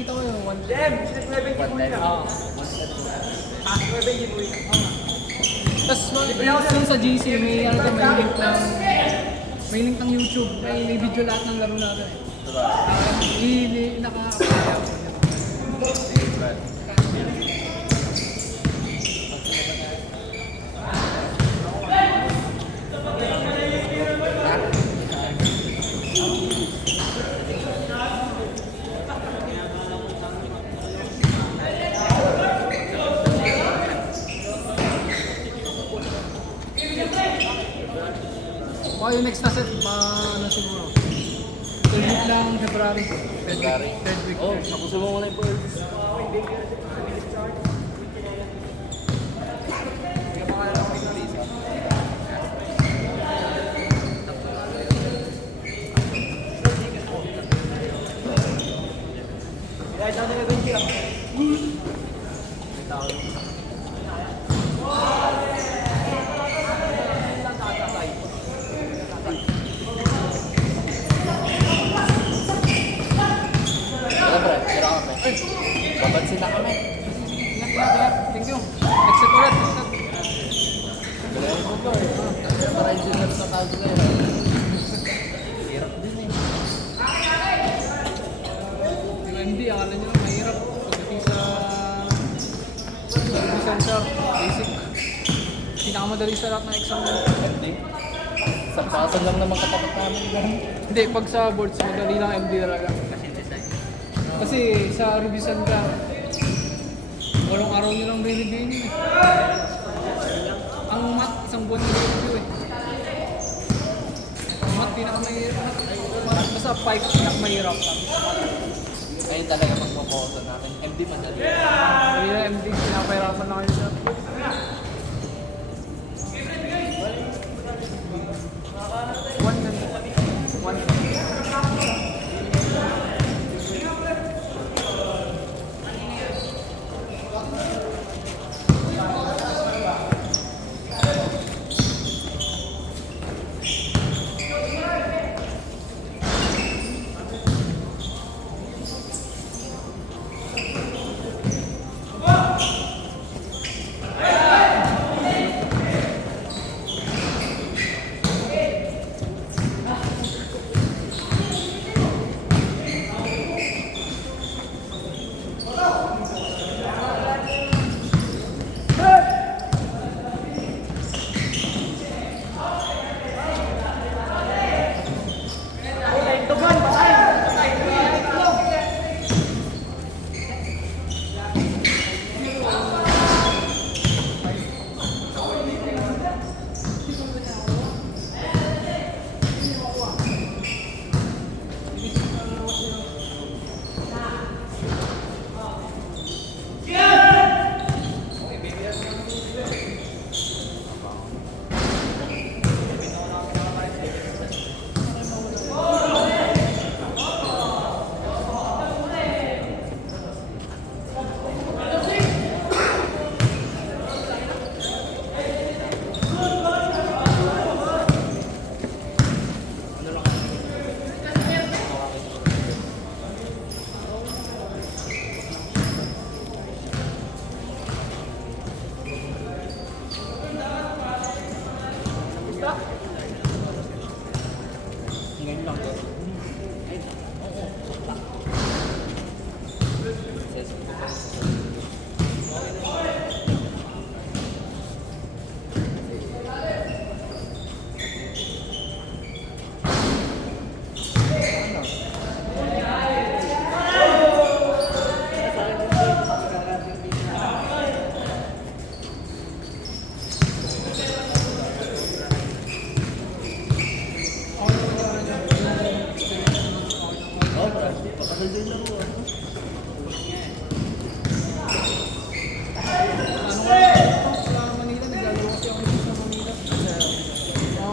balita ko yun. Jem, 11 giveaway na. Oo. 11 giveaway na. Tapos yung sa GC, may ano to, may link ng YouTube, may video lahat ng laro natin eh. Nakakapaya ako. Yung next na set, ano siguro? Third week lang, February. Third week. Oh, nakusulong mo na yung Pearls. Babansin na kami. Thank you. Exit ulit. Galing ko to eh. Para engineer sa tawag na yun. Hirap din eh. Yung MD, akala nyo lang mahirap. Pagdating sa center, basic. Pinakamadali sa lahat ng exam. MD. Sampasan lang naman katapat namin. Hindi, pag sa boards, madali lang MD talaga. Kasi sa revision ka, walong araw nyo lang re-review nyo eh. Ang math, isang buwan nyo re-review eh. Ang math, pinakamahirap. Basta 5, pinakamahirap. Ayun talaga magpo-photo namin. MD madali. Hindi na MD, pinapahirapan na kayo siya. One.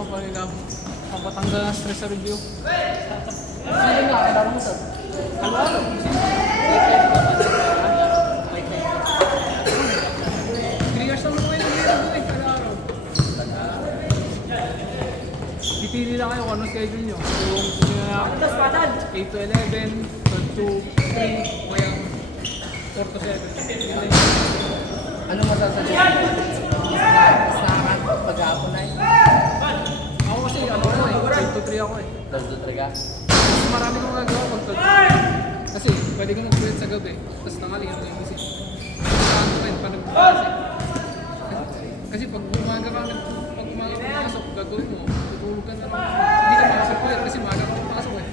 Ngayon lang. Papatanggal ng stress sa review. Sino na? Kailangan mo sir? Ano? 3 years na mo kayo nag-review eh, kada araw. Pipili lang kayo kung ano schedule nyo. Yung 8 to 11, 12 to 3, kaya 4 to 7. Ano masasabi mo? Mas nakakantok paghapon na yun. Ako kasi ano ko eh, 5 to 3 ako eh. Daldo talaga. Mas marami kong nagawa pag 12. Kasi pwede ko mag-create sa gabi, tapos tangalingan ko yung kasi. Saan ko rin, paano kasi pag umaga ka pumasok, gagawin mo, tutulog ka na lang. Hindi ka makasipuyat kasi umaga ka pumasok eh.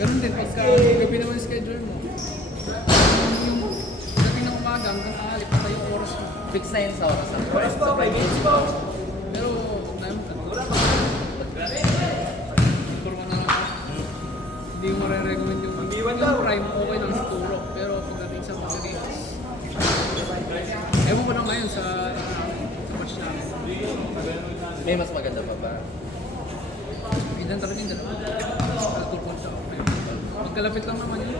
Ganun din, pagka gabi naman yung schedule mo, yung gabi ng umaga hanggang tanghali, patay yung oras mo. Fix na yun sa oras. Oras po, may games po. Pero, huwag na yun. Siguro ka na lang. Hindi mo re-recommend yung prime, okay lang sa turo. Pero pagdating sa mga games, ewan ko na ngayon sa match namin. May mas maganda pa ba? Pindan talaga yung dalawa. Turkon siya. Magkalapit lang naman yun.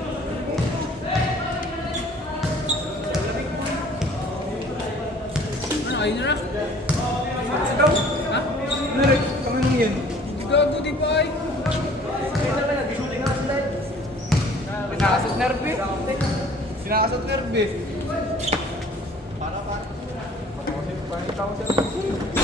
Ano, ayun na na? Sigaw. Ha? Narek, kami nang yun. Gago, di ba ay? Sinakasot nerve. Sinakasot nerve. Para. Para ikaw siya.